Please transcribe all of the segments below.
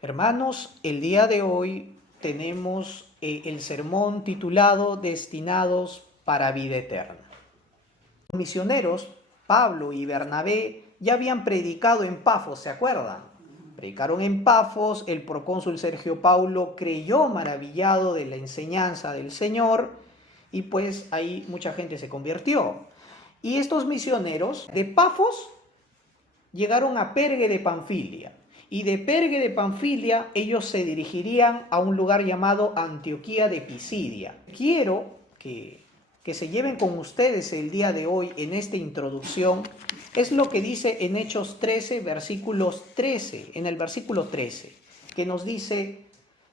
Hermanos, el día de hoy tenemos el sermón titulado Destinados para vida eterna. Los misioneros, Pablo y Bernabé, ya habían predicado en Pafos, ¿se acuerdan? Predicaron en Pafos, el procónsul Sergio Paulo creyó maravillado de la enseñanza del Señor y pues ahí mucha gente se convirtió. Y estos misioneros de Pafos llegaron a Pergue de Panfilia. Y de Pergue de Panfilia ellos se dirigirían a un lugar llamado Antioquía de Pisidia. Quiero que se lleven con ustedes el día de hoy en esta introducción. Es lo que dice en Hechos 13, versículos 13, en el versículo 13, que nos dice: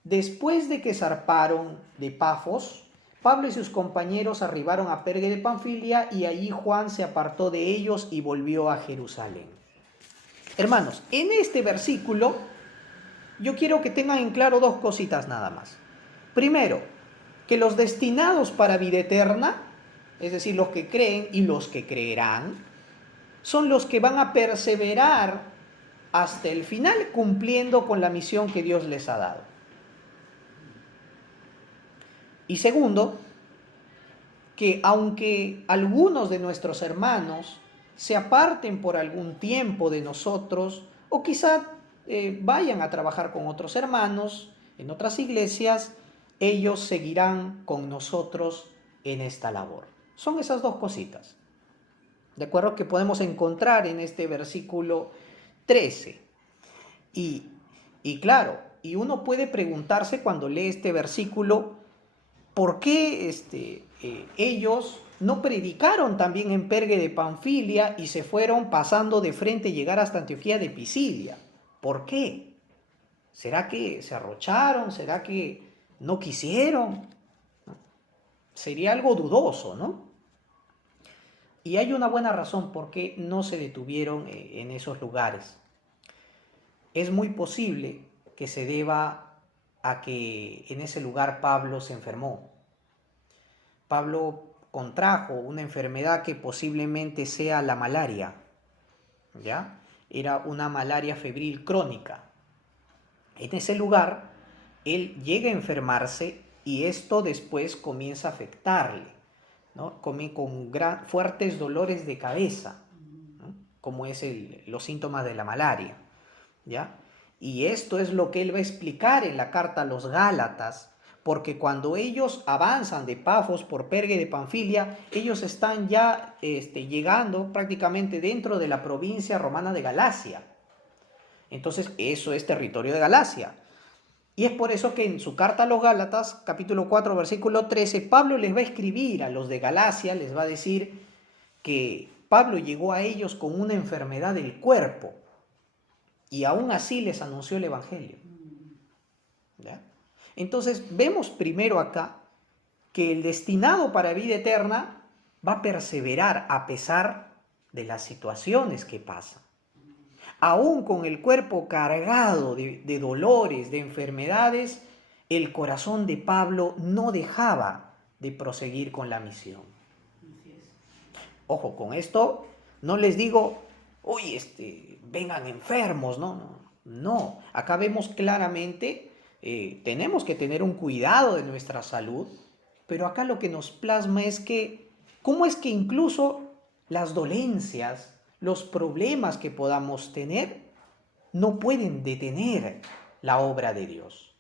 después de que zarparon de Pafos, Pablo y sus compañeros arribaron a Pergue de Panfilia y allí Juan se apartó de ellos y volvió a Jerusalén. Hermanos, en este versículo yo quiero que tengan en claro dos cositas nada más. Primero, que los destinados para vida eterna, es decir, los que creen y los que creerán, son los que van a perseverar hasta el final cumpliendo con la misión que Dios les ha dado. Y segundo, que aunque algunos de nuestros hermanos se aparten por algún tiempo de nosotros, o quizá vayan a trabajar con otros hermanos en otras iglesias, ellos seguirán con nosotros en esta labor. Son esas dos cositas, ¿de acuerdo?, que podemos encontrar en este versículo 13. Y claro, y uno puede preguntarse cuando lee este versículo, ¿por qué ellos no predicaron también en Pergue de Panfilia y se fueron pasando de frente a llegar hasta Antioquía de Pisidia? ¿Por qué? ¿Será que se arrocharon? ¿Será que no quisieron? Sería algo dudoso, ¿no? Y hay una buena razón por qué no se detuvieron en esos lugares. Es muy posible que se deba a que en ese lugar Pablo se enfermó. Pablo contrajo una enfermedad que posiblemente sea la malaria, ¿ya? Era una malaria febril crónica. En ese lugar, él llega a enfermarse y esto después comienza a afectarle, ¿no? Come con fuertes dolores de cabeza, ¿no?, como es los síntomas de la malaria, ¿ya? Y esto es lo que él va a explicar en la carta a los Gálatas, porque cuando ellos avanzan de Pafos por Pergue de Panfilia, ellos están ya llegando prácticamente dentro de la provincia romana de Galacia. Entonces eso es territorio de Galacia. Y es por eso que en su carta a los Gálatas, capítulo 4, versículo 13, Pablo les va a escribir a los de Galacia, les va a decir que Pablo llegó a ellos con una enfermedad del cuerpo y aún así les anunció el evangelio, ¿ya? Entonces vemos primero acá que el destinado para vida eterna va a perseverar a pesar de las situaciones que pasan. Aún con el cuerpo cargado de dolores, de enfermedades, el corazón de Pablo no dejaba de proseguir con la misión. Ojo, con esto no les digo, uy, vengan enfermos, no. Acá vemos claramente, tenemos que tener un cuidado de nuestra salud, pero acá lo que nos plasma es que, cómo es que incluso las dolencias, los problemas que podamos tener, no pueden detener la obra de Dios.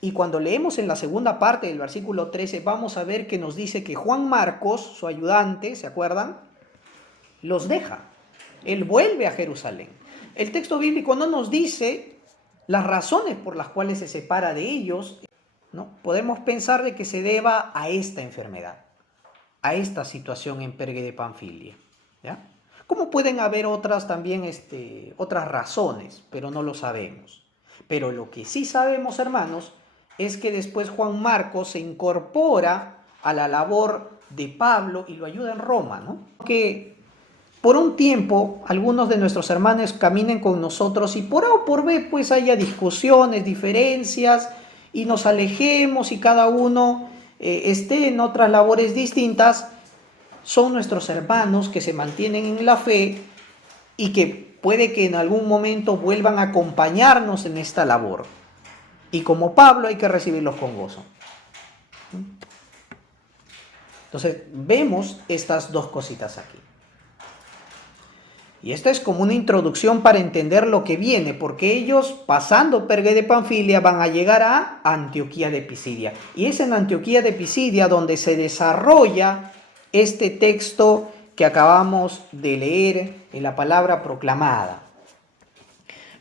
Y cuando leemos en la segunda parte del versículo 13, vamos a ver que nos dice que Juan Marcos, su ayudante, ¿se acuerdan?, los deja. Él vuelve a Jerusalén. El texto bíblico no nos dice las razones por las cuales se separa de ellos, ¿no? Podemos pensar de que se deba a esta enfermedad, a esta situación en Pergue de Panfilia, ¿ya? Como pueden haber otras también, otras razones, pero no lo sabemos. Pero lo que sí sabemos, hermanos, es que después Juan Marcos se incorpora a la labor de Pablo y lo ayuda en Roma, ¿no? Que por un tiempo algunos de nuestros hermanos caminen con nosotros y por A o por B pues haya discusiones, diferencias y nos alejemos y cada uno esté en otras labores distintas, son nuestros hermanos que se mantienen en la fe y que puede que en algún momento vuelvan a acompañarnos en esta labor. Y como Pablo hay que recibirlos con gozo. Entonces vemos estas dos cositas aquí. Y esta es como una introducción para entender lo que viene, porque ellos, pasando Perge de Panfilia, van a llegar a Antioquía de Pisidia. Y es en Antioquía de Pisidia donde se desarrolla este texto que acabamos de leer en la palabra proclamada.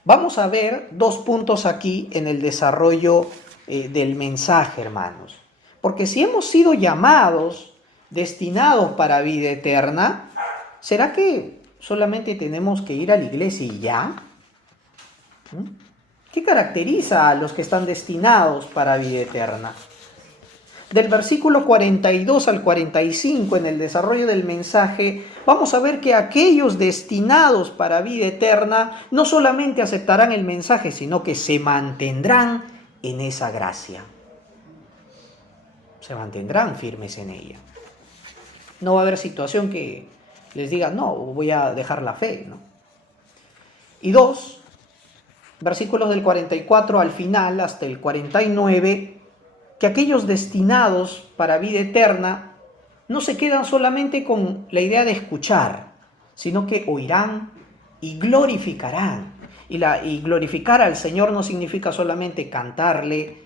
Vamos a ver dos puntos aquí en el desarrollo del mensaje, hermanos. Porque si hemos sido llamados, destinados para vida eterna, ¿será que solamente tenemos que ir a la iglesia y ya? ¿Qué caracteriza a los que están destinados para vida eterna? Del versículo 42 al 45, en el desarrollo del mensaje, vamos a ver que aquellos destinados para vida eterna no solamente aceptarán el mensaje, sino que se mantendrán en esa gracia. Se mantendrán firmes en ella. No va a haber situación que les diga, no, voy a dejar la fe, ¿no? Y dos, versículos del 44 al final hasta el 49, que aquellos destinados para vida eterna no se quedan solamente con la idea de escuchar, sino que oirán y glorificarán. Y glorificar al Señor no significa solamente cantarle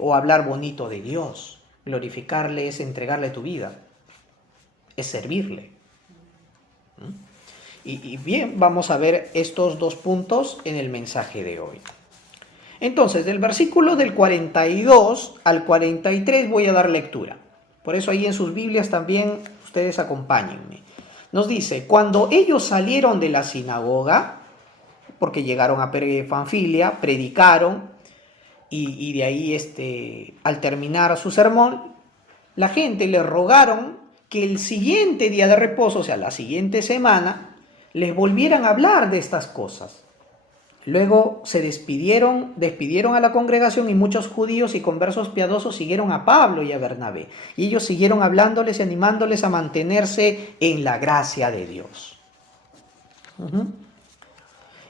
o hablar bonito de Dios. Glorificarle es entregarle tu vida, es servirle. Y bien, vamos a ver estos dos puntos en el mensaje de hoy. Entonces, del versículo del 42 al 43 voy a dar lectura. Por eso ahí en sus Biblias también ustedes acompáñenme. Nos dice, cuando ellos salieron de la sinagoga, porque llegaron a Perge de Panfilia, predicaron, y de ahí al terminar su sermón, la gente le rogaron que el siguiente día de reposo, o sea, la siguiente semana, les volvieran a hablar de estas cosas. Luego se despidieron a la congregación y muchos judíos y conversos piadosos siguieron a Pablo y a Bernabé. Y ellos siguieron hablándoles y animándoles a mantenerse en la gracia de Dios.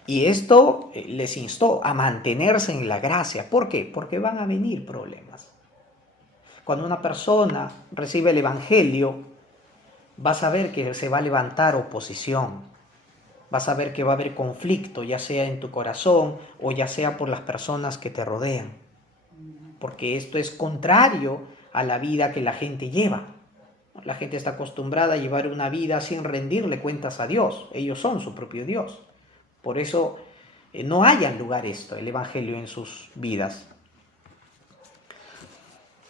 Y esto les instó a mantenerse en la gracia. ¿Por qué? Porque van a venir problemas. Cuando una persona recibe el Evangelio, vas a ver que se va a levantar oposición. Vas a ver que va a haber conflicto, ya sea en tu corazón o ya sea por las personas que te rodean. Porque esto es contrario a la vida que la gente lleva. La gente está acostumbrada a llevar una vida sin rendirle cuentas a Dios. Ellos son su propio Dios. Por eso no haya lugar el Evangelio en sus vidas.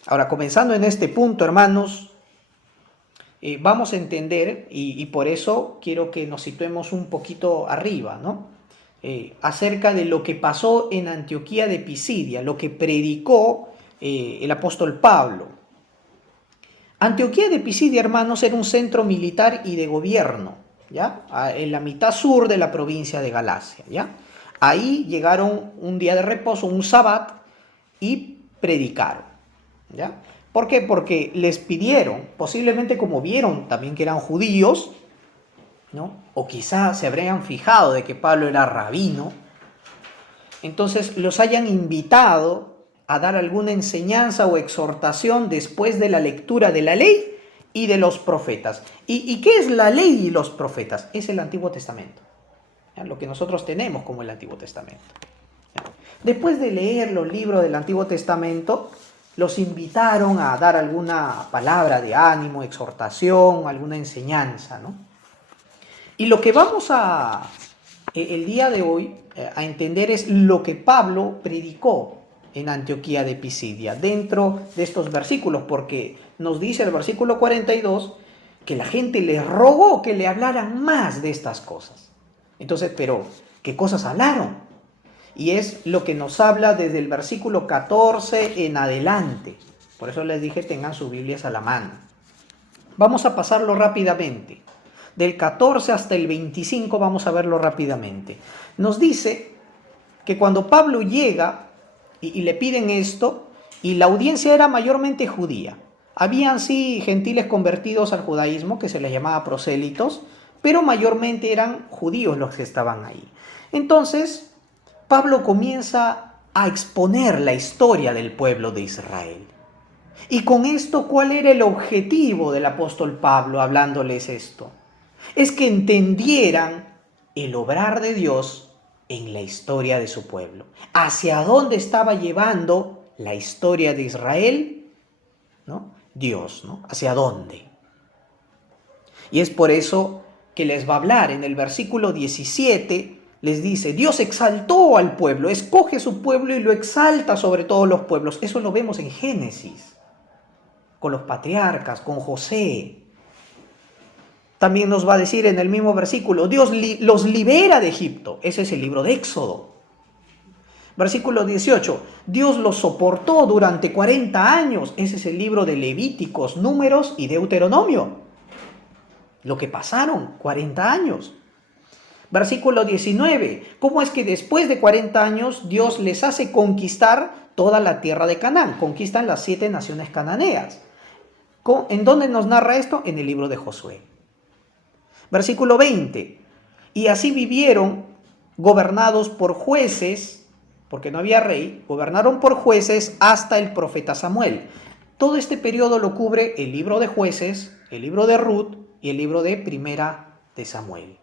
Ahora, comenzando en este punto, hermanos, vamos a entender, y por eso quiero que nos situemos un poquito arriba, ¿no? Acerca de lo que pasó en Antioquía de Pisidia, lo que predicó el apóstol Pablo. Antioquía de Pisidia, hermanos, era un centro militar y de gobierno, ¿ya? En la mitad sur de la provincia de Galacia, ¿ya? Ahí llegaron un día de reposo, un sabbat, y predicaron, ¿ya? ¿Por qué? Porque les pidieron, posiblemente como vieron también que eran judíos, ¿no? O quizás se habrían fijado de que Pablo era rabino, entonces los hayan invitado a dar alguna enseñanza o exhortación después de la lectura de la ley y de los profetas. ¿Y qué es la ley y los profetas? Es el Antiguo Testamento, ¿ya? Lo que nosotros tenemos como el Antiguo Testamento, ¿ya? Después de leer los libros del Antiguo Testamento, los invitaron a dar alguna palabra de ánimo, exhortación, alguna enseñanza, ¿no? Y lo que vamos el día de hoy a entender es lo que Pablo predicó en Antioquía de Pisidia, dentro de estos versículos, porque nos dice el versículo 42 que la gente le rogó que le hablaran más de estas cosas. Entonces, pero, ¿qué cosas hablaron? Y es lo que nos habla desde el versículo 14 en adelante. Por eso les dije, tengan sus Biblias a la mano. Vamos a pasarlo rápidamente. Del 14 hasta el 25 vamos a verlo rápidamente. Nos dice que cuando Pablo llega y le piden esto, y la audiencia era mayormente judía. Habían sí gentiles convertidos al judaísmo, que se les llamaba prosélitos, pero mayormente eran judíos los que estaban ahí. Entonces, Pablo comienza a exponer la historia del pueblo de Israel. Y con esto, ¿cuál era el objetivo del apóstol Pablo hablándoles esto? Es que entendieran el obrar de Dios en la historia de su pueblo. ¿Hacia dónde estaba llevando la historia de Israel? ¿No? Dios, ¿no? ¿Hacia dónde? Y es por eso que les va a hablar en el versículo 17, les dice, Dios exaltó al pueblo, escoge su pueblo y lo exalta sobre todos los pueblos. Eso lo vemos en Génesis, con los patriarcas, con José. También nos va a decir en el mismo versículo, Dios los libera de Egipto. Ese es el libro de Éxodo. Versículo 18, Dios los soportó durante 40 años. Ese es el libro de Levíticos, Números y Deuteronomio. Lo que pasaron, 40 años. Versículo 19, ¿cómo es que después de 40 años Dios les hace conquistar toda la tierra de Canaán? Conquistan las 7 naciones cananeas. ¿En dónde nos narra esto? En el libro de Josué. Versículo 20, y así vivieron gobernados por jueces, porque no había rey, gobernaron por jueces hasta el profeta Samuel. Todo este periodo lo cubre el libro de Jueces, el libro de Ruth y el libro de Primera de Samuel.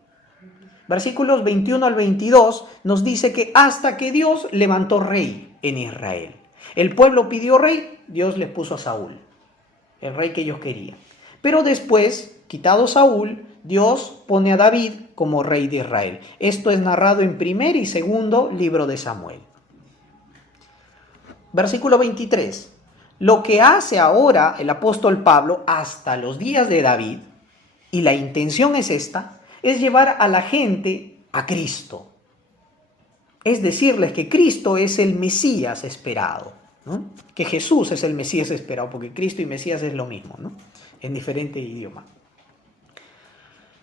Versículos 21 al 22 nos dice que hasta que Dios levantó rey en Israel. El pueblo pidió rey, Dios les puso a Saúl, el rey que ellos querían. Pero después, quitado Saúl, Dios pone a David como rey de Israel. Esto es narrado en primer y segundo libro de Samuel. Versículo 23. Lo que hace ahora el apóstol Pablo hasta los días de David, y la intención es esta, es llevar a la gente a Cristo. Es decirles que Cristo es el Mesías esperado, ¿no? Que Jesús es el Mesías esperado, porque Cristo y Mesías es lo mismo, ¿no? En diferente idioma.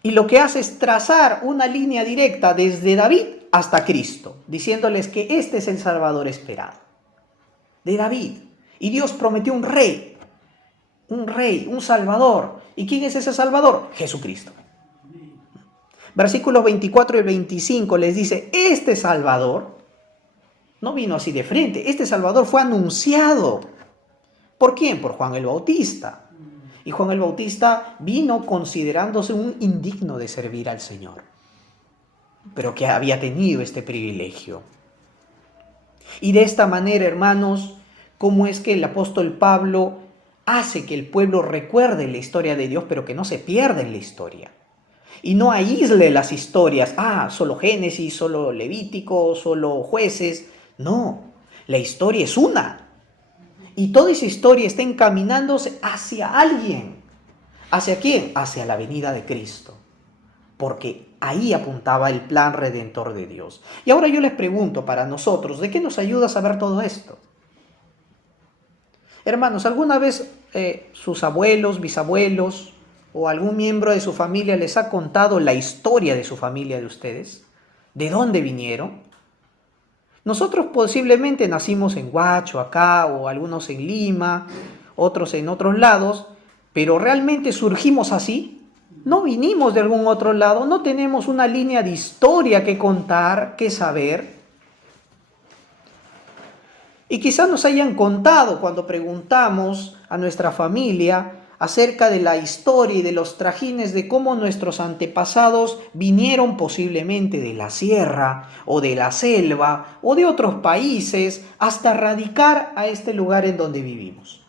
Y lo que hace es trazar una línea directa desde David hasta Cristo, diciéndoles que este es el Salvador esperado, de David. Y Dios prometió un rey, un Salvador. ¿Y quién es ese Salvador? Jesucristo. Versículos 24 y 25 les dice, este Salvador no vino así de frente, este Salvador fue anunciado. ¿Por quién? Por Juan el Bautista. Y Juan el Bautista vino considerándose un indigno de servir al Señor, pero que había tenido este privilegio. Y de esta manera, hermanos, ¿cómo es que el apóstol Pablo hace que el pueblo recuerde la historia de Dios, pero que no se pierda en la historia? Y no aísle las historias, solo Génesis, solo Levítico, solo Jueces. No, la historia es una. Y toda esa historia está encaminándose hacia alguien. ¿Hacia quién? Hacia la venida de Cristo. Porque ahí apuntaba el plan redentor de Dios. Y ahora yo les pregunto para nosotros, ¿de qué nos ayuda a saber todo esto? Hermanos, ¿alguna vez sus abuelos, bisabuelos o algún miembro de su familia les ha contado la historia de su familia de ustedes? ¿De dónde vinieron? Nosotros posiblemente nacimos en Huacho, acá, o algunos en Lima, otros en otros lados, pero ¿realmente surgimos así? No vinimos de algún otro lado, no tenemos una línea de historia que contar, que saber. Y quizás nos hayan contado cuando preguntamos a nuestra familia acerca de la historia y de los trajines de cómo nuestros antepasados vinieron posiblemente de la sierra o de la selva o de otros países hasta radicar a este lugar en donde vivimos.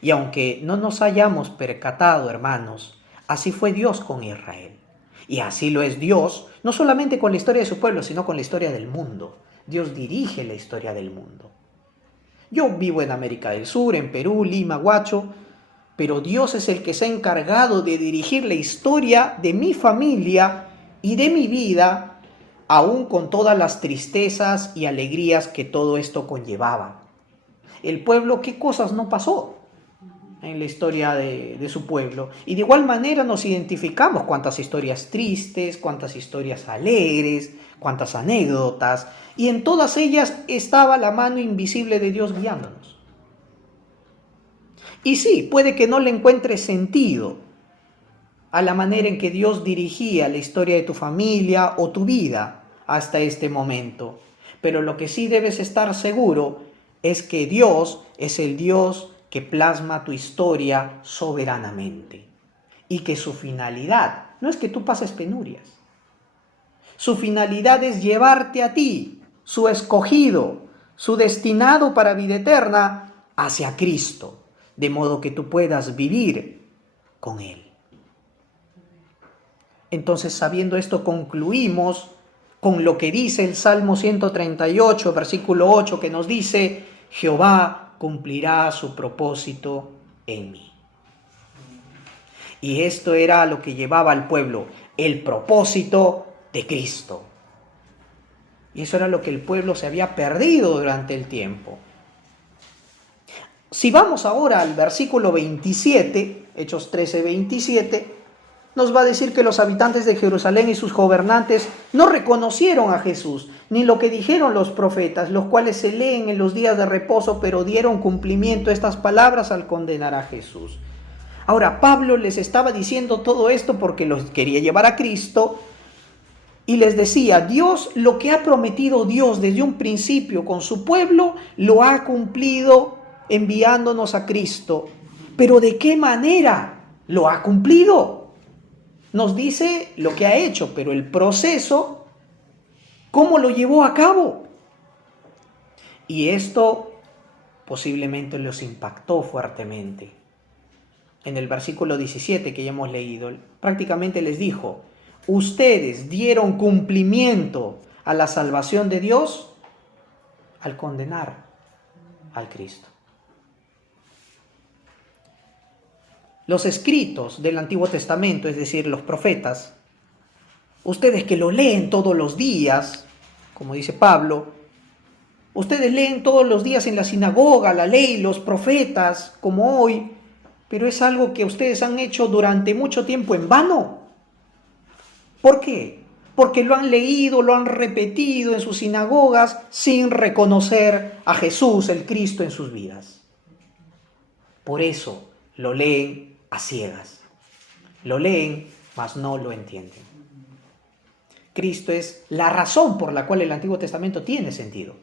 Y aunque no nos hayamos percatado, hermanos, así fue Dios con Israel. Y así lo es Dios, no solamente con la historia de su pueblo, sino con la historia del mundo. Dios dirige la historia del mundo. Yo vivo en América del Sur, en Perú, Lima, Huacho, pero Dios es el que se ha encargado de dirigir la historia de mi familia y de mi vida, aún con todas las tristezas y alegrías que todo esto conllevaba. El pueblo, ¿qué cosas no pasó en la historia de su pueblo? Y de igual manera nos identificamos cuántas historias tristes, cuántas historias alegres, cuántas anécdotas, y en todas ellas estaba la mano invisible de Dios guiándonos. Y sí, puede que no le encuentre sentido, a la manera en que Dios dirigía la historia de tu familia o tu vida hasta este momento. Pero lo que sí debes estar seguro es que Dios es el Dios que plasma tu historia soberanamente y que su finalidad no es que tú pases penurias. Su finalidad es llevarte a ti, su escogido, su destinado para vida eterna, hacia Cristo, de modo que tú puedas vivir con Él. Entonces, sabiendo esto, concluimos con lo que dice el Salmo 138, versículo 8, que nos dice: Jehová cumplirá su propósito en mí. Y esto era lo que llevaba al pueblo, el propósito de Cristo. Y eso era lo que el pueblo se había perdido durante el tiempo. Si vamos ahora al versículo 27, Hechos 13, 27, nos va a decir que los habitantes de Jerusalén y sus gobernantes no reconocieron a Jesús, ni lo que dijeron los profetas, los cuales se leen en los días de reposo, pero dieron cumplimiento a estas palabras al condenar a Jesús. Ahora, Pablo les estaba diciendo todo esto porque los quería llevar a Cristo y les decía: Dios, lo que ha prometido Dios desde un principio con su pueblo, lo ha cumplido enviándonos a Cristo. Pero ¿de qué manera lo ha cumplido? Nos dice lo que ha hecho, pero el proceso, ¿cómo lo llevó a cabo? Y esto posiblemente los impactó fuertemente. En el versículo 17 que ya hemos leído, prácticamente les dijo: ustedes dieron cumplimiento a la salvación de Dios al condenar al Cristo. Los escritos del Antiguo Testamento, es decir, los profetas, ustedes que lo leen todos los días, como dice Pablo, ustedes leen todos los días en la sinagoga la ley, los profetas, como hoy, pero es algo que ustedes han hecho durante mucho tiempo en vano. ¿Por qué? Porque lo han leído, lo han repetido en sus sinagogas sin reconocer a Jesús, el Cristo, en sus vidas. Por eso lo leen a ciegas. Lo leen, mas no lo entienden. Cristo es la razón por la cual el Antiguo Testamento tiene sentido.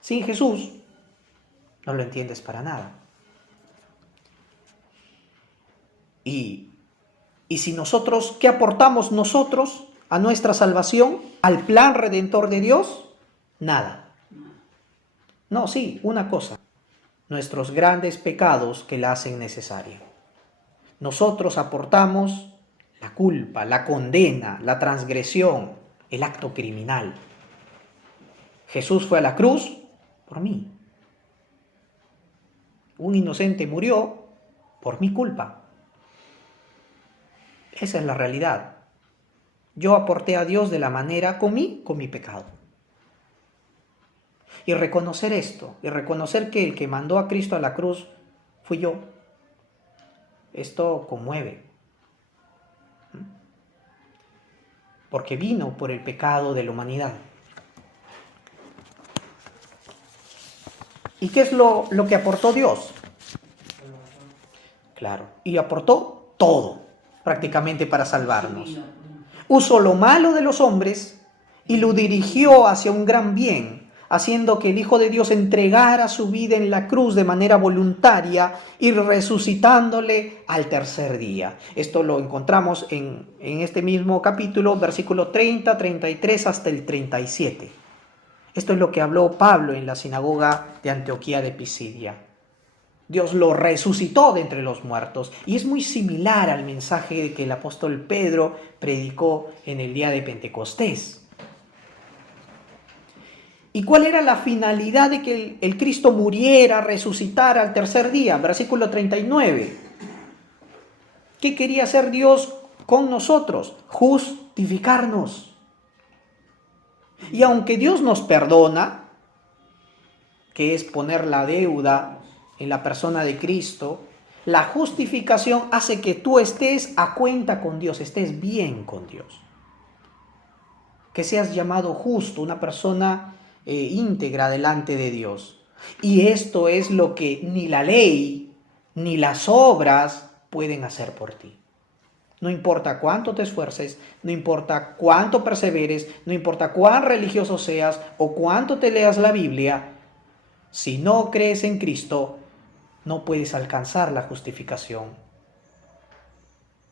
Sin Jesús no lo entiendes para nada. Y si nosotros, ¿qué aportamos nosotros a nuestra salvación, al plan redentor de Dios? Nada. No, sí, una cosa: nuestros grandes pecados que la hacen necesaria. Nosotros aportamos la culpa, la condena, la transgresión, el acto criminal. Jesús fue a la cruz por mí. Un inocente murió por mi culpa. Esa es la realidad. Yo aporté a Dios de la manera con mi pecado. Y reconocer esto, y reconocer que el que mandó a Cristo a la cruz fui yo, esto conmueve. Porque vino por el pecado de la humanidad. ¿Y qué es lo que aportó Dios? Claro, y aportó todo, prácticamente, para salvarnos. Usó lo malo de los hombres y lo dirigió hacia un gran bien, haciendo que el Hijo de Dios entregara su vida en la cruz de manera voluntaria y resucitándole al tercer día. Esto lo encontramos en este mismo capítulo, versículo 30, 33 hasta el 37. Esto es lo que habló Pablo en la sinagoga de Antioquía de Pisidia. Dios lo resucitó de entre los muertos, y es muy similar al mensaje que el apóstol Pedro predicó en el día de Pentecostés. ¿Y cuál era la finalidad de que el Cristo muriera, resucitara al tercer día? Versículo 39. ¿Qué quería hacer Dios con nosotros? Justificarnos. Y aunque Dios nos perdona, que es poner la deuda en la persona de Cristo, la justificación hace que tú estés a cuenta con Dios, estés bien con Dios. Que seas llamado justo, una persona íntegra delante de Dios. Y esto es lo que ni la ley ni las obras pueden hacer por ti. No importa cuánto te esfuerces, no importa cuánto perseveres, no importa cuán religioso seas o cuánto te leas la Biblia, si no crees en Cristo, no puedes alcanzar la justificación.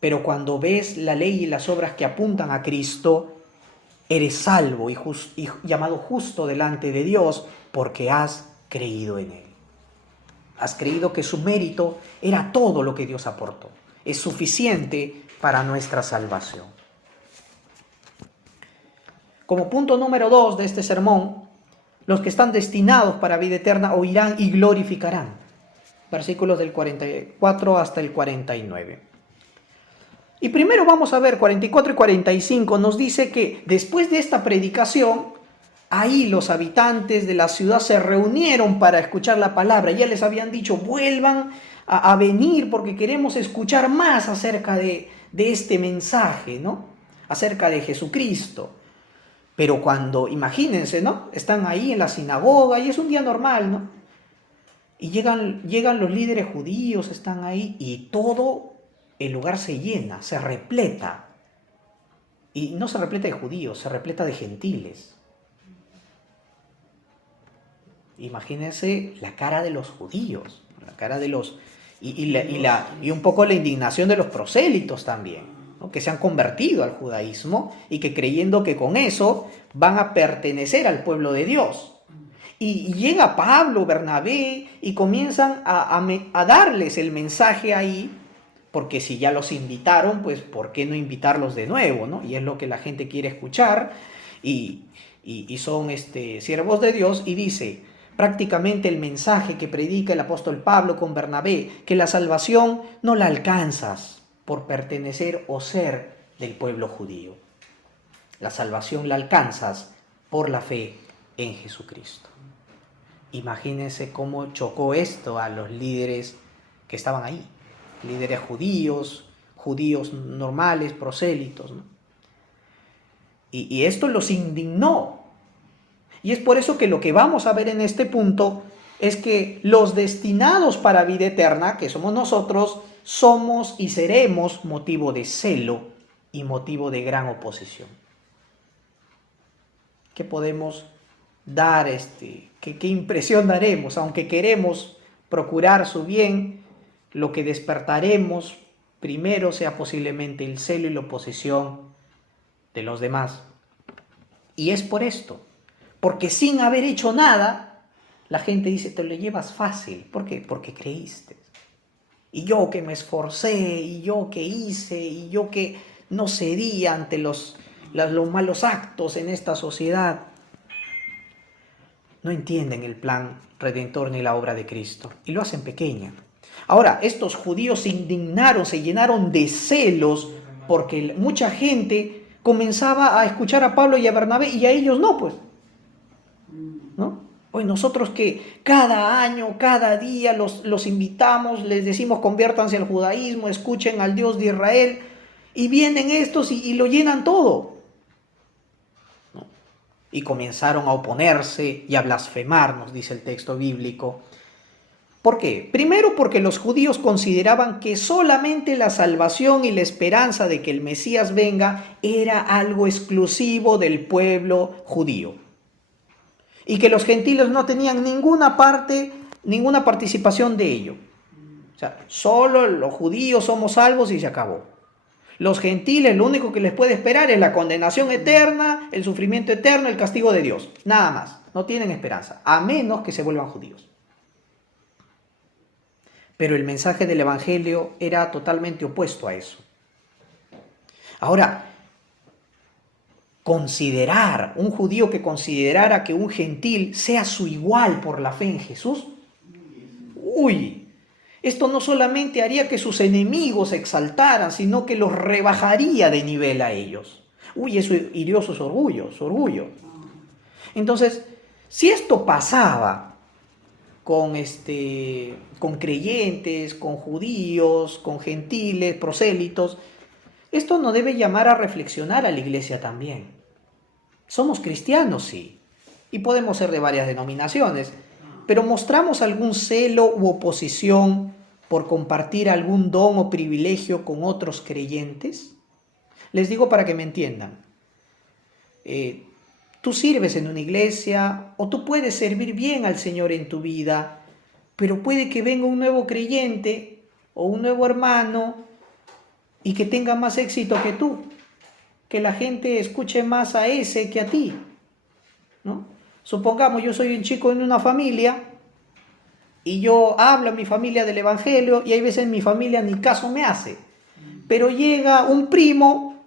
Pero cuando ves la ley y las obras que apuntan a Cristo, eres salvo y llamado justo delante de Dios porque has creído en Él. Has creído que su mérito era todo lo que Dios aportó. Es suficiente para nuestra salvación. Como punto número 2 de este sermón, los que están destinados para vida eterna oirán y glorificarán. Versículos del 44 hasta el 49. Y primero vamos a ver 44 y 45, nos dice que después de esta predicación, ahí los habitantes de la ciudad se reunieron para escuchar la palabra. Ya les habían dicho, vuelvan a venir porque queremos escuchar más acerca de este mensaje, ¿no? Acerca de Jesucristo. Pero cuando, imagínense, ¿no? Están ahí en la sinagoga y es un día normal, ¿no? Y llegan los líderes judíos, están ahí y todo el lugar se llena, se repleta. Y no se repleta de judíos, se repleta de gentiles. Imagínense la cara de los judíos, la cara de los y un poco la indignación de los prosélitos también, ¿no? Que se han convertido al judaísmo y que creyendo que con eso van a pertenecer al pueblo de Dios. Y llega Pablo, Bernabé y comienzan a darles el mensaje ahí, porque si ya los invitaron, pues ¿por qué no invitarlos de nuevo, ¿no? Y es lo que la gente quiere escuchar y son siervos de Dios y dice prácticamente el mensaje que predica el apóstol Pablo con Bernabé, que la salvación no la alcanzas por pertenecer o ser del pueblo judío. La salvación la alcanzas por la fe en Jesucristo. Imagínense cómo chocó esto a los líderes que estaban ahí, líderes judíos normales, prosélitos, ¿no? Y esto los indignó. Y es por eso que lo que vamos a ver en este punto es que los destinados para vida eterna, que somos nosotros, somos y seremos motivo de celo y motivo de gran oposición. ¿Qué podemos dar? ¿Qué impresión daremos? Aunque queremos procurar su bien, lo que despertaremos primero sea posiblemente el celo y la oposición de los demás. Y es por esto. Porque sin haber hecho nada, la gente dice, te lo llevas fácil. ¿Por qué? Porque creíste. Y yo que me esforcé, y yo que hice, y yo que no cedí ante los malos actos en esta sociedad. No entienden el plan redentor ni la obra de Cristo. Y lo hacen pequeña. Ahora, estos judíos se indignaron, se llenaron de celos, porque mucha gente comenzaba a escuchar a Pablo y a Bernabé, y a ellos no, pues. ¿No? Hoy nosotros que cada año, cada día los invitamos, les decimos conviértanse al judaísmo, escuchen al Dios de Israel, y vienen estos y lo llenan todo, ¿no? Y comenzaron a oponerse y a blasfemar, nos dice el texto bíblico. ¿Por qué? Primero porque los judíos consideraban que solamente la salvación y la esperanza de que el Mesías venga era algo exclusivo del pueblo judío. Y que los gentiles no tenían ninguna participación de ello. O sea, solo los judíos somos salvos y se acabó. Los gentiles lo único que les puede esperar es la condenación eterna, el sufrimiento eterno, el castigo de Dios. Nada más. No tienen esperanza, a menos que se vuelvan judíos. Pero el mensaje del Evangelio era totalmente opuesto a eso. Ahora, un judío que considerara que un gentil sea su igual por la fe en Jesús, esto no solamente haría que sus enemigos se exaltaran, sino que los rebajaría de nivel a ellos. Eso hirió su orgullo. Entonces, si esto pasaba con creyentes, con judíos, con gentiles, prosélitos, esto nos debe llamar a reflexionar a la iglesia también. Somos cristianos, sí, y podemos ser de varias denominaciones, pero ¿mostramos algún celo u oposición por compartir algún don o privilegio con otros creyentes? Les digo para que me entiendan. Tú sirves en una iglesia o tú puedes servir bien al Señor en tu vida, pero puede que venga un nuevo creyente o un nuevo hermano y que tenga más éxito que tú, que la gente escuche más a ese que a ti, ¿no? Supongamos, yo soy un chico en una familia y yo hablo a mi familia del Evangelio y hay veces mi familia ni caso me hace, pero llega un primo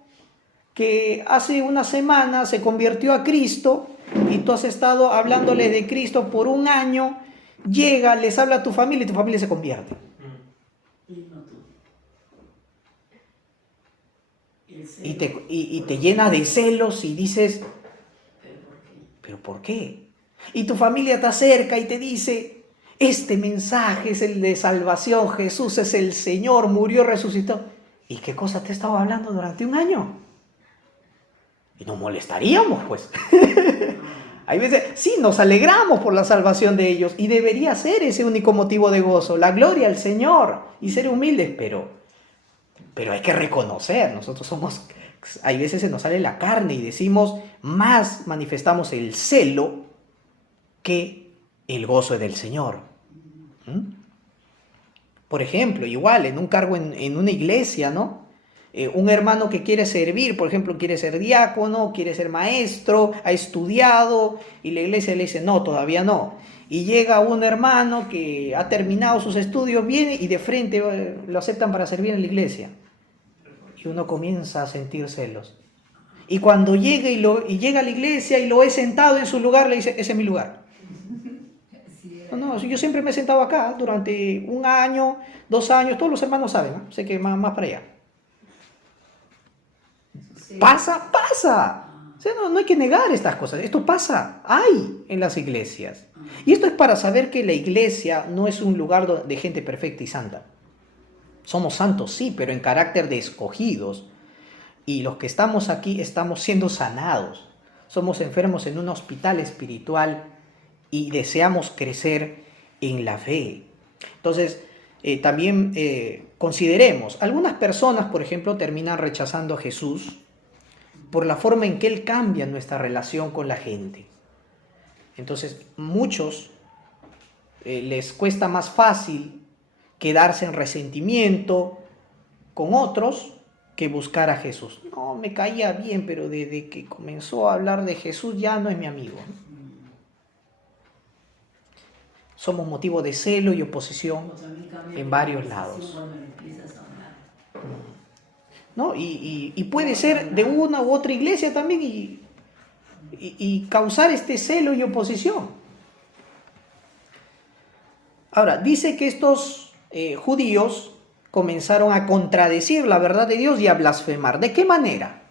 que hace una semana se convirtió a Cristo y tú has estado hablándole de Cristo por un año, llega, les habla a tu familia y tu familia se convierte. Y te llena de celos y dices, ¿pero por qué? Y tu familia te acerca y te dice, este mensaje es el de salvación, Jesús es el Señor, murió, resucitó. ¿Y qué cosa te estaba hablando durante un año? Y nos molestaríamos, pues. Hay veces, sí, nos alegramos por la salvación de ellos y debería ser ese único motivo de gozo, la gloria al Señor y ser humildes, pero hay que reconocer, nosotros somos, hay veces se nos sale la carne y decimos, más manifestamos el celo que el gozo del Señor. Por ejemplo, igual en un cargo en una iglesia, ¿no? Un hermano que quiere servir, por ejemplo, quiere ser diácono, quiere ser maestro, ha estudiado y la iglesia le dice, no, todavía no. Y llega un hermano que ha terminado sus estudios, viene y de frente lo aceptan para servir en la iglesia. Y uno comienza a sentir celos. Y cuando llega y llega a la iglesia y lo he sentado en su lugar, le dice, ese es mi lugar. No, yo siempre me he sentado acá durante un año, 2 años, todos los hermanos saben, ¿no? Sé que más para allá. Pasa. O sea, no hay que negar estas cosas. Esto pasa, hay en las iglesias. Y esto es para saber que la iglesia no es un lugar de gente perfecta y santa. Somos santos, sí, pero en carácter de escogidos. Y los que estamos aquí estamos siendo sanados. Somos enfermos en un hospital espiritual y deseamos crecer en la fe. Entonces, también consideremos, algunas personas, por ejemplo, terminan rechazando a Jesús por la forma en que Él cambia nuestra relación con la gente. Entonces, muchos les cuesta más fácil quedarse en resentimiento con otros que buscar a Jesús. No, me caía bien, pero desde que comenzó a hablar de Jesús ya no es mi amigo. Somos motivo de celo y oposición en varios lados. ¿No? Y puede ser de una u otra iglesia también y causar este celo y oposición. Ahora, dice que estos judíos comenzaron a contradecir la verdad de Dios y a blasfemar. ¿De qué manera?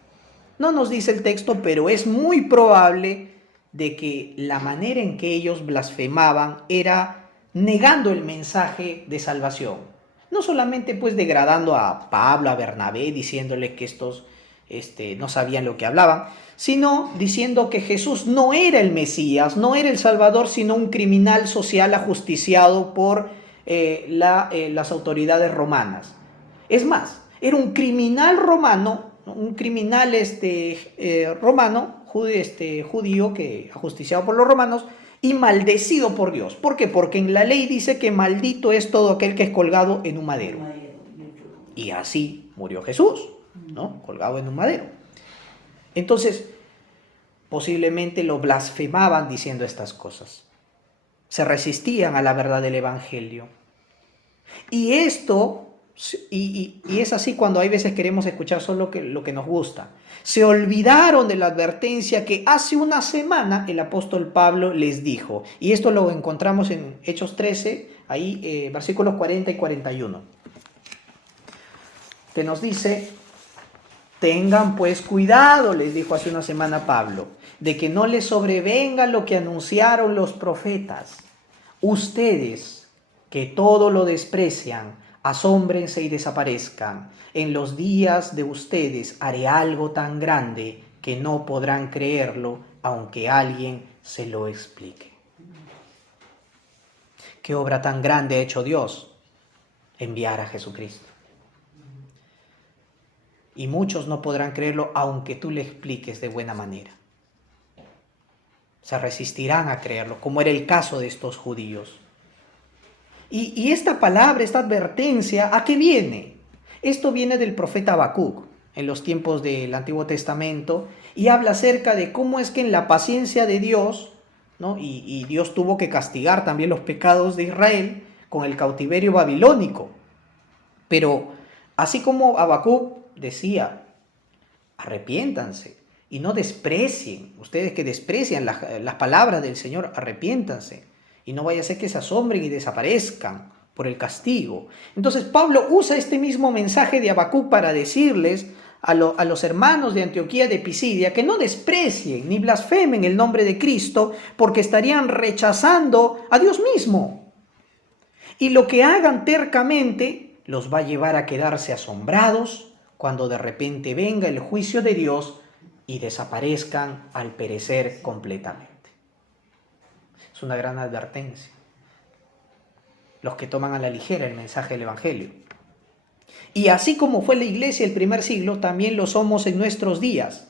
No nos dice el texto, pero es muy probable de que la manera en que ellos blasfemaban era negando el mensaje de salvación. No solamente pues degradando a Pablo, a Bernabé, diciéndole que estos no sabían lo que hablaban, sino diciendo que Jesús no era el Mesías, no era el Salvador, sino un criminal social ajusticiado por las autoridades romanas. Es más, era un criminal romano, un criminal romano, judío, que ajusticiado por los romanos y maldecido por Dios. ¿Por qué? Porque en la ley dice que maldito es todo aquel que es colgado en un madero. Y así murió Jesús, ¿no? Colgado en un madero. Entonces, posiblemente lo blasfemaban diciendo estas cosas. Se resistían a la verdad del Evangelio. Y esto, y es así cuando hay veces queremos escuchar solo lo que nos gusta. Se olvidaron de la advertencia que hace una semana el apóstol Pablo les dijo. Y esto lo encontramos en Hechos 13, ahí versículos 40 y 41. Que nos dice, tengan pues cuidado, les dijo hace una semana Pablo, de que no les sobrevenga lo que anunciaron los profetas. Ustedes, que todo lo desprecian, asómbrense y desaparezcan. En los días de ustedes haré algo tan grande que no podrán creerlo, aunque alguien se lo explique. ¿Qué obra tan grande ha hecho Dios? enviar a Jesucristo. Y muchos no podrán creerlo aunque tú le expliques de buena manera. Se resistirán a creerlo, como era el caso de estos judíos. Y esta palabra, esta advertencia, ¿a qué viene? Esto viene del profeta Habacuc en los tiempos del Antiguo Testamento y habla acerca de cómo es que en la paciencia de Dios, ¿no? y Dios tuvo que castigar también los pecados de Israel con el cautiverio babilónico. Pero así como Habacuc decía, arrepiéntanse y no desprecien, ustedes que desprecian las palabras del Señor, arrepiéntanse y no vaya a ser que se asombren y desaparezcan por el castigo. Entonces Pablo usa este mismo mensaje de Habacuc para decirles a los hermanos de Antioquía de Pisidia que no desprecien ni blasfemen el nombre de Cristo, porque estarían rechazando a Dios mismo. Y lo que hagan tercamente los va a llevar a quedarse asombrados cuando de repente venga el juicio de Dios y desaparezcan al perecer completamente. Es una gran advertencia. Los que toman a la ligera el mensaje del Evangelio. Y así como fue la iglesia el primer siglo, también lo somos en nuestros días.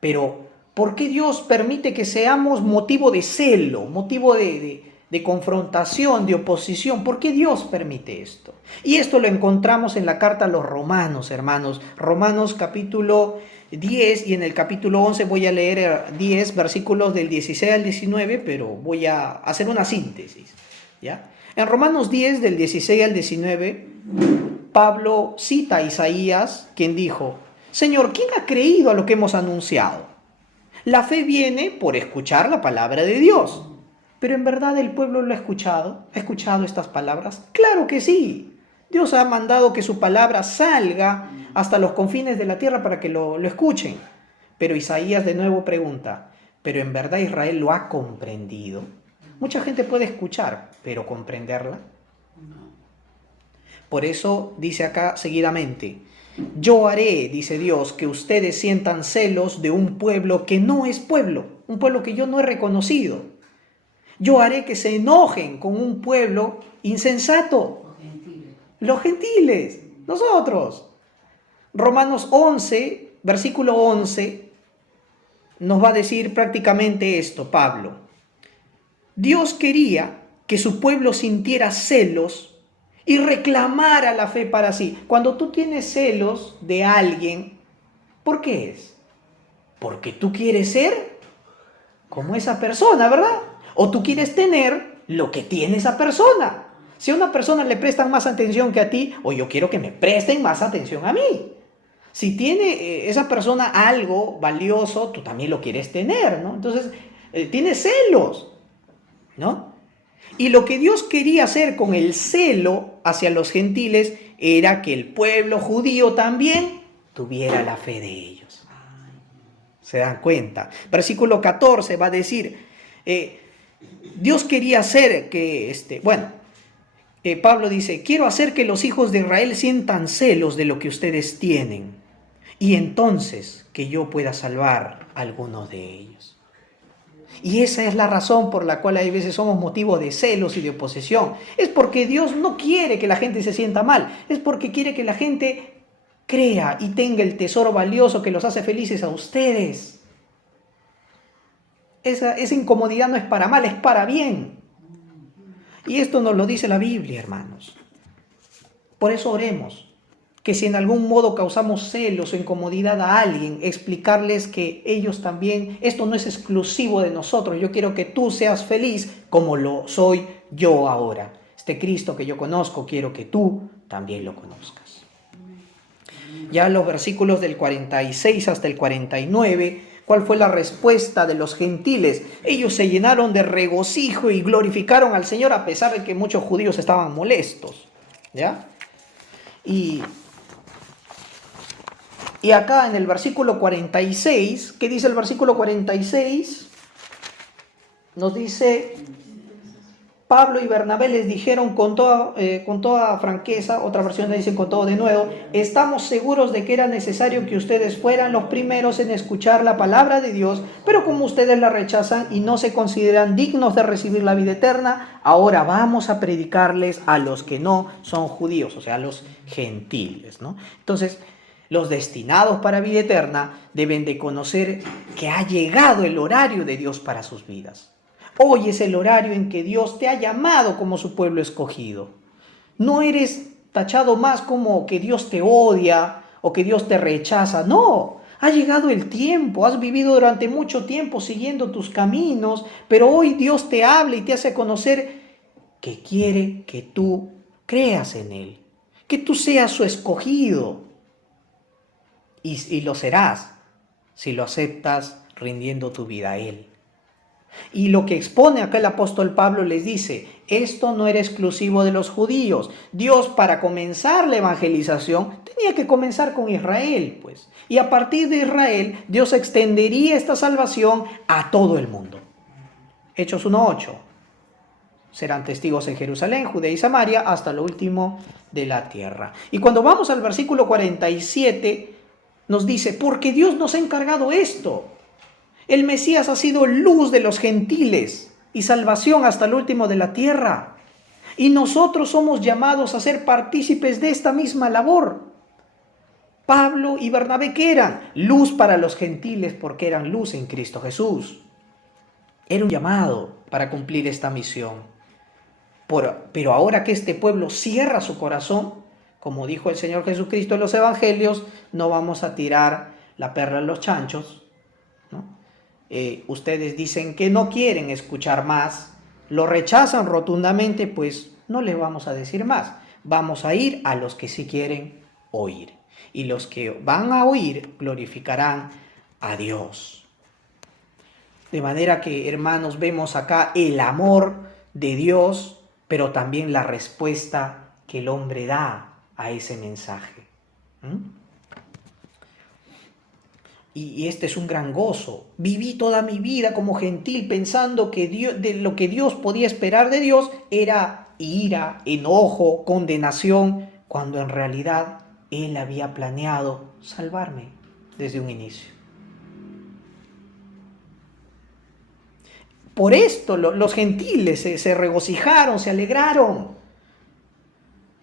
Pero, ¿por qué Dios permite que seamos motivo de celo, motivo de confrontación, de oposición? ¿Por qué Dios permite esto? Y esto lo encontramos en la carta a los Romanos, hermanos. Romanos capítulo 10 y en el capítulo 11 voy a leer 10 versículos del 16 al 19, pero voy a hacer una síntesis, ¿ya? En Romanos 10 del 16 al 19, Pablo cita a Isaías, quien dijo: Señor, ¿quién ha creído a lo que hemos anunciado? La fe viene por escuchar la palabra de Dios. ¿Pero en verdad el pueblo lo ha escuchado? ¿Ha escuchado estas palabras? ¡Claro que sí! Dios ha mandado que su palabra salga hasta los confines de la tierra para que lo escuchen. Pero Isaías de nuevo pregunta: ¿pero en verdad Israel lo ha comprendido? Mucha gente puede escuchar, pero ¿comprenderla? Por eso dice acá seguidamente: yo haré, dice Dios, que ustedes sientan celos de un pueblo que no es pueblo, un pueblo que yo no he reconocido. Yo haré que se enojen con un pueblo insensato. Los gentiles, nosotros. Romanos 11, versículo 11, nos va a decir prácticamente esto, Pablo. Dios quería que su pueblo sintiera celos y reclamara la fe para sí. Cuando tú tienes celos de alguien, ¿por qué es? Porque tú quieres ser como esa persona, ¿verdad? O tú quieres tener lo que tiene esa persona. Si a una persona le prestan más atención que a ti, o yo quiero que me presten más atención a mí. Si tiene esa persona algo valioso, tú también lo quieres tener, ¿no? Entonces, tienes celos, ¿no? Y lo que Dios quería hacer con el celo hacia los gentiles era que el pueblo judío también tuviera la fe de ellos. ¿Se dan cuenta? Versículo 14 va a decir, Dios quería hacer que, Pablo dice, quiero hacer que los hijos de Israel sientan celos de lo que ustedes tienen, y entonces que yo pueda salvar a algunos de ellos. Y esa es la razón por la cual hay veces somos motivo de celos y de oposición. Es porque Dios no quiere que la gente se sienta mal, es porque quiere que la gente crea y tenga el tesoro valioso que los hace felices a ustedes. Esa incomodidad no es para mal, es para bien. Y esto nos lo dice la Biblia, hermanos. Por eso oremos, que si en algún modo causamos celos o incomodidad a alguien, explicarles que ellos también, esto no es exclusivo de nosotros. Yo quiero que tú seas feliz como lo soy yo ahora. Este Cristo que yo conozco, quiero que tú también lo conozcas. Ya los versículos del 46 hasta el 49, ¿cuál fue la respuesta de los gentiles? Ellos se llenaron de regocijo y glorificaron al Señor a pesar de que muchos judíos estaban molestos, ¿ya? Y acá en el versículo 46, ¿qué dice el versículo 46? Nos dice, Pablo y Bernabé les dijeron con toda franqueza, otra versión le dicen con todo de nuevo, estamos seguros de que era necesario que ustedes fueran los primeros en escuchar la palabra de Dios, pero como ustedes la rechazan y no se consideran dignos de recibir la vida eterna, ahora vamos a predicarles a los que no son judíos, o sea, a los gentiles, ¿no? Entonces, los destinados para vida eterna deben de conocer que ha llegado el horario de Dios para sus vidas. Hoy es el horario en que Dios te ha llamado como su pueblo escogido. No eres tachado más como que Dios te odia o que Dios te rechaza. No, ha llegado el tiempo. Has vivido durante mucho tiempo siguiendo tus caminos, pero hoy Dios te habla y te hace conocer que quiere que tú creas en Él, que tú seas su escogido. Y lo serás si lo aceptas rindiendo tu vida a Él. Y lo que expone acá el apóstol Pablo les dice, esto no era exclusivo de los judíos. Dios, para comenzar la evangelización tenía que comenzar con Israel, pues. Y a partir de Israel Dios extendería esta salvación a todo el mundo. Hechos 1:8. Serán testigos en Jerusalén, Judea y Samaria hasta lo último de la tierra. Y cuando vamos al versículo 47 nos dice, porque Dios nos ha encargado esto. El Mesías ha sido luz de los gentiles y salvación hasta el último de la tierra. Y nosotros somos llamados a ser partícipes de esta misma labor. Pablo y Bernabé, ¿qué eran? Luz para los gentiles porque eran luz en Cristo Jesús. Era un llamado para cumplir esta misión. Pero ahora que este pueblo cierra su corazón, como dijo el Señor Jesucristo en los evangelios, no vamos a tirar la perla a los chanchos, ¿no? Ustedes dicen que no quieren escuchar más, lo rechazan rotundamente, pues no les vamos a decir más. Vamos a ir a los que sí quieren oír. Y los que van a oír glorificarán a Dios. De manera que, hermanos, vemos acá el amor de Dios, pero también la respuesta que el hombre da a ese mensaje. Y este es un gran gozo. Viví toda mi vida como gentil pensando que de lo que Dios podía esperar de Dios era ira, enojo, condenación, cuando en realidad Él había planeado salvarme desde un inicio. Por esto los gentiles se regocijaron, se alegraron.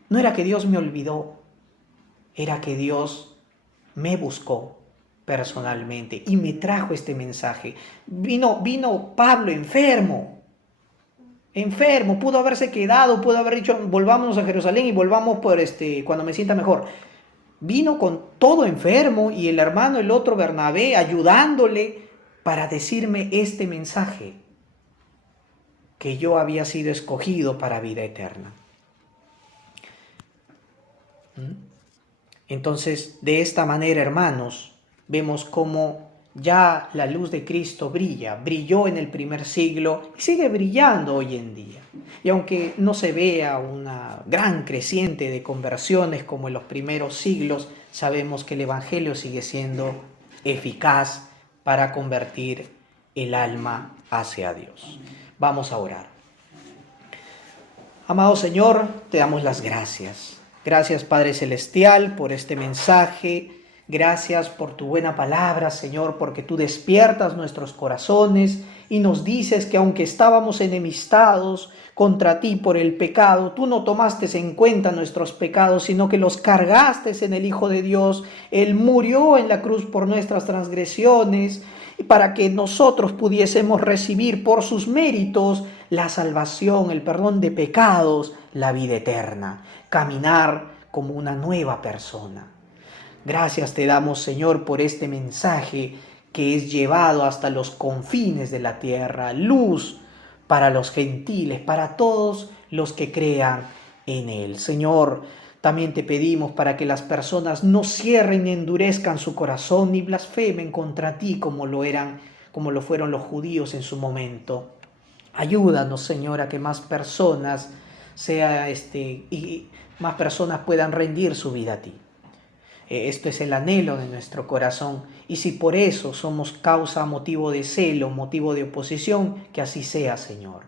No era que Dios me olvidó, era que Dios me buscó personalmente y me trajo este mensaje. Vino Pablo enfermo, pudo haberse quedado, pudo haber dicho volvámonos a Jerusalén y volvamos cuando me sienta mejor. Vino con todo enfermo y el hermano, el otro Bernabé, ayudándole para decirme este mensaje, que yo había sido escogido para vida eterna. Entonces, de esta manera, hermanos, vemos cómo ya la luz de Cristo brilló en el primer siglo y sigue brillando hoy en día. Y aunque no se vea una gran creciente de conversiones como en los primeros siglos, sabemos que el Evangelio sigue siendo eficaz para convertir el alma hacia Dios. Vamos a orar. Amado Señor, te damos las gracias. Gracias, Padre Celestial, por este mensaje. Gracias por tu buena palabra, Señor, porque tú despiertas nuestros corazones y nos dices que aunque estábamos enemistados contra ti por el pecado, tú no tomaste en cuenta nuestros pecados, sino que los cargaste en el Hijo de Dios. Él murió en la cruz por nuestras transgresiones y para que nosotros pudiésemos recibir por sus méritos la salvación, el perdón de pecados, la vida eterna, caminar como una nueva persona. Gracias te damos, Señor, por este mensaje que es llevado hasta los confines de la tierra, luz para los gentiles, para todos los que crean en Él. Señor, también te pedimos para que las personas no cierren ni endurezcan su corazón ni blasfemen contra ti como lo fueron los judíos en su momento. Ayúdanos, Señor, a que más personas más personas puedan rendir su vida a ti. Esto es el anhelo de nuestro corazón, y si por eso somos causa, motivo de celo, motivo de oposición, que así sea, Señor.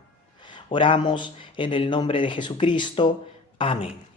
Oramos en el nombre de Jesucristo. Amén.